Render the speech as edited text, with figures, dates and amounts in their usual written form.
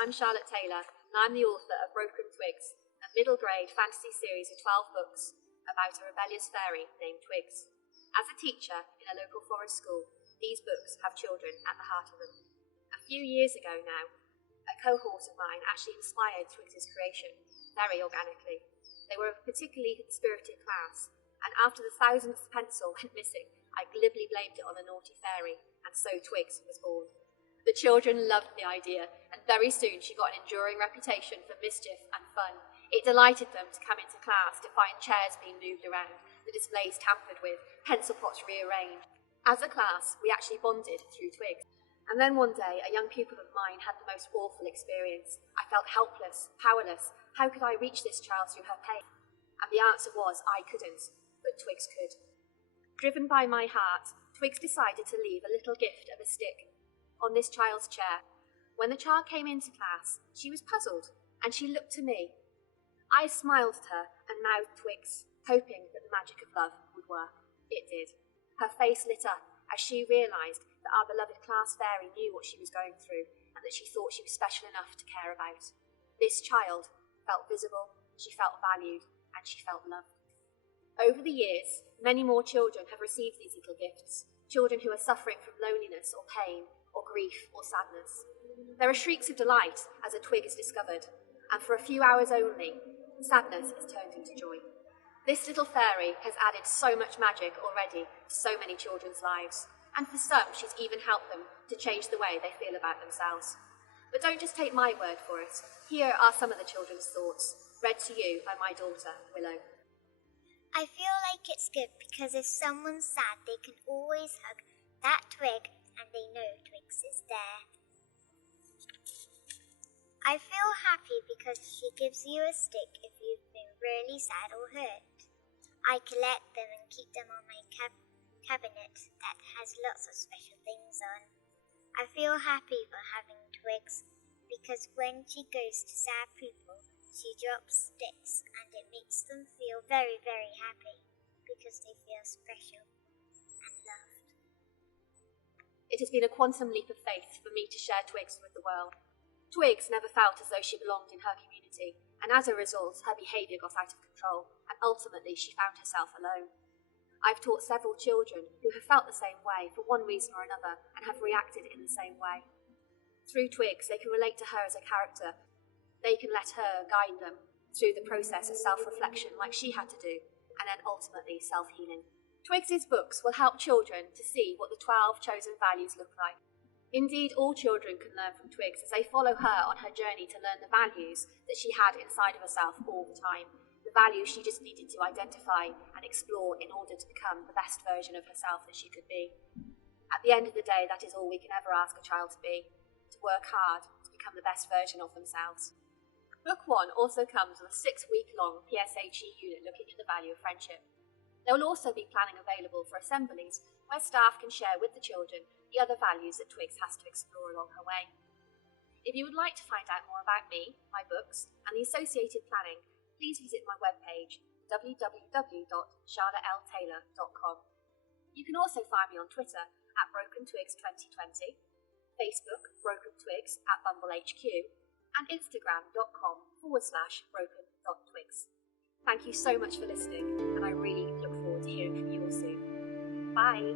I'm Charlotte Taylor, and I'm the author of Broken Twigs, a middle grade fantasy series of 12 books about a rebellious fairy named Twigs. As a teacher in a local forest school, these books have children at the heart of them. A few years ago now, a cohort of mine actually inspired Twigs' creation, very organically. They were a particularly spirited class, and after the 1000th pencil went missing, I glibly blamed it on a naughty fairy, and so Twigs was born. The children loved the idea, and very soon she got an enduring reputation for mischief and fun. It delighted them to come into class to find chairs being moved around, the displays tampered with, pencil pots rearranged. As a class, we actually bonded through Twigs. And then one day, a young pupil of mine had the most awful experience. I felt helpless, powerless. How could I reach this child through her pain? And the answer was, I couldn't, but Twigs could. Driven by my heart, Twigs decided to leave a little gift of a stick on this child's chair. When the child came into class, she was puzzled, and she looked to me. I smiled at her and mouthed Twigs, hoping that the magic of love would work. It did. Her face lit up as she realised that our beloved class fairy knew what she was going through and that she thought she was special enough to care about. This child felt visible, she felt valued, and she felt loved. Over the years, many more children have received these little gifts, children who are suffering from loneliness or pain, or grief or sadness. There are shrieks of delight as a twig is discovered, and for a few hours only, sadness is turned into joy. This little fairy has added so much magic already to so many children's lives, and for some she's even helped them to change the way they feel about themselves. But don't just take my word for it. Here are some of the children's thoughts, read to you by my daughter, Willow. I feel like it's good because if someone's sad, they can always hug that twig and they know Twigs is there. I feel happy because she gives you a stick if you've been really sad or hurt. I collect them and keep them on my cabinet that has lots of special things on. I feel happy for having Twigs because when she goes to sad people, she drops sticks and it makes them feel very, very happy because they feel special and loved. It has been a quantum leap of faith for me to share Twigs with the world. Twigs never felt as though she belonged in her community, and as a result, her behaviour got out of control, and ultimately she found herself alone. I've taught several children who have felt the same way for one reason or another, and have reacted in the same way. Through Twigs, they can relate to her as a character. They can let her guide them through the process of self-reflection like she had to do, and then ultimately self-healing. Twigs' books will help children to see what the 12 chosen values look like. Indeed, all children can learn from Twigs as they follow her on her journey to learn the values that she had inside of herself all the time, the values she just needed to identify and explore in order to become the best version of herself that she could be. At the end of the day, that is all we can ever ask a child to be, to work hard to become the best version of themselves. Book 1 also comes with a 6-week-long PSHE unit looking at the value of friendship. There will also be planning available for assemblies where staff can share with the children the other values that Twigs has to explore along her way. If you would like to find out more about me, my books, and the associated planning, please visit my webpage, www.charlottetaylor.com. You can also find me on Twitter at BrokenTwigs2020, Facebook Broken Twigs at BumbleHQ, and Instagram.com/broken.twigs. Thank you so much for listening, and I really look forward to hearing from you all soon. Bye!